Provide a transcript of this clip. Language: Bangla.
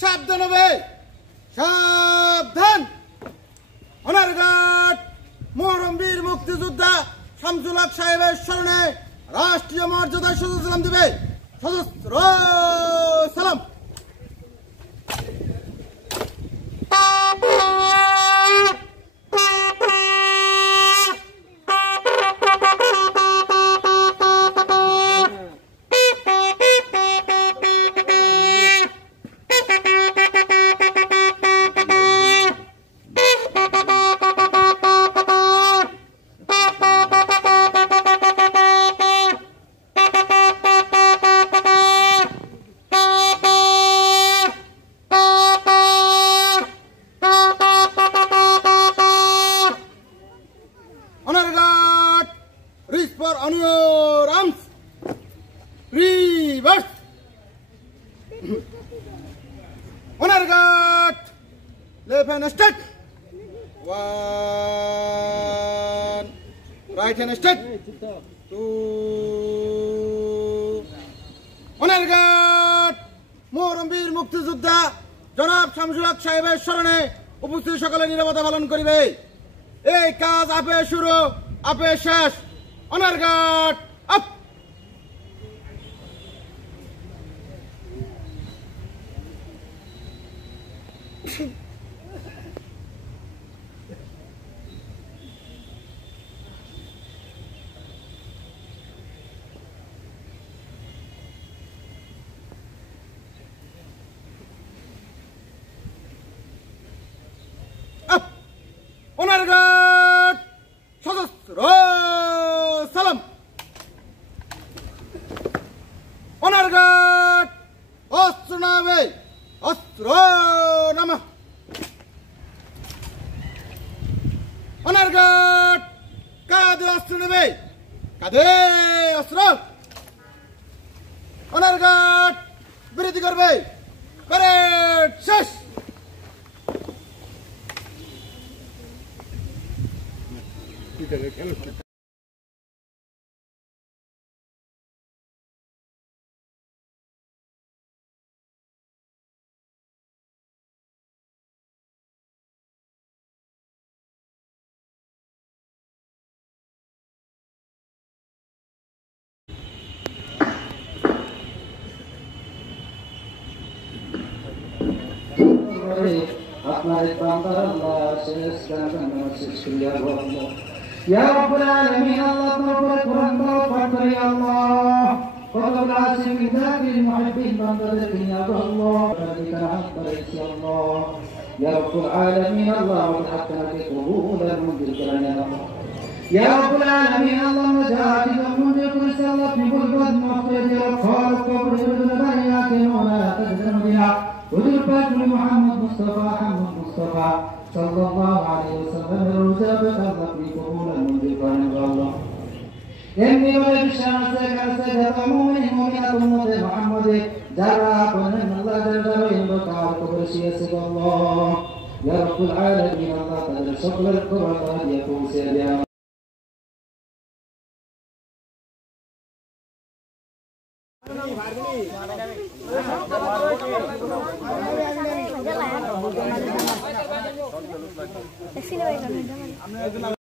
সাবধান হবে, সাবধান। অনারঘাট মোহরম বীর মুক্তিযোদ্ধা শামসুল হক সাহেবের স্মরণে রাষ্ট্রীয় মর্যাদায় সশস্ত্র সালাম দিবে। সশস্ত্র সালাম। Reach for on your arms. Reverse. Honor guard. Left hand straight. One. Right hand straight. Two. Honor guard. মোহরম বীর মুক্তিযোদ্ধা জনাব শামসুল হক সাহেবের স্মরণে উপস্থিত সকলে নীরবতা পালন করিবে। এই কাজ আপে শুরু, আপে শেষ। Honor guard, up! Up! Honor guard, সশস্ত্র সালাম। Honor guard, অস্ত্র নামে, অস্ত্র নামা। Honor guard, কাঁধে অস্ত্র নেবে, কাঁধে অস্ত্র। Honor guard, বিরতি করবে, প্যারেড শেষ। আপনার বান্দার আল্লাহ শেষ গান শেষ করিয়া আল্লাহ ইয়া রাব্বুল আলামিন আল্লাহ তোমার কোরআন পাঠ করি আল্লাহ কবুল আসি বিদাতিল মুহিব্বিন বান্দাদের কিয়া আল্লাহ তাআলা হাত করেছি আল্লাহ ইয়া রাব্বুল আলামিন আল্লাহ হাতকে কবুল মঞ্জুর করেন আল্লাহ ইয়া রাব্বুল আলামিন আল্লাহ মুজাহিদ মঞ্জুর করেছে আল্লাহ বিপদ মাফে দিও খর কবর দুনিয়া কে মোলা তাজমদিয়া হুজুর পাক মুহাম্মদ মুস্তাফা সাল্লাল্লাহু আলাইহি ওয়াসাল্লাম রোজাবে আপনি কবুল মঞ্জুর করেন আল্লাহ এমনি ওই বিশাসে কাছে যত মুমিন মুমিনাত উম্মতে মুহাম্মদে যারা বলেন আল্লাহ যারা ইনকার করেছে আল্লাহ ইয়া রাব্বুল আলামিন আল্লাহ তাআলা সকলের কোরআন দিয়ে পৌঁছে দেন। Sini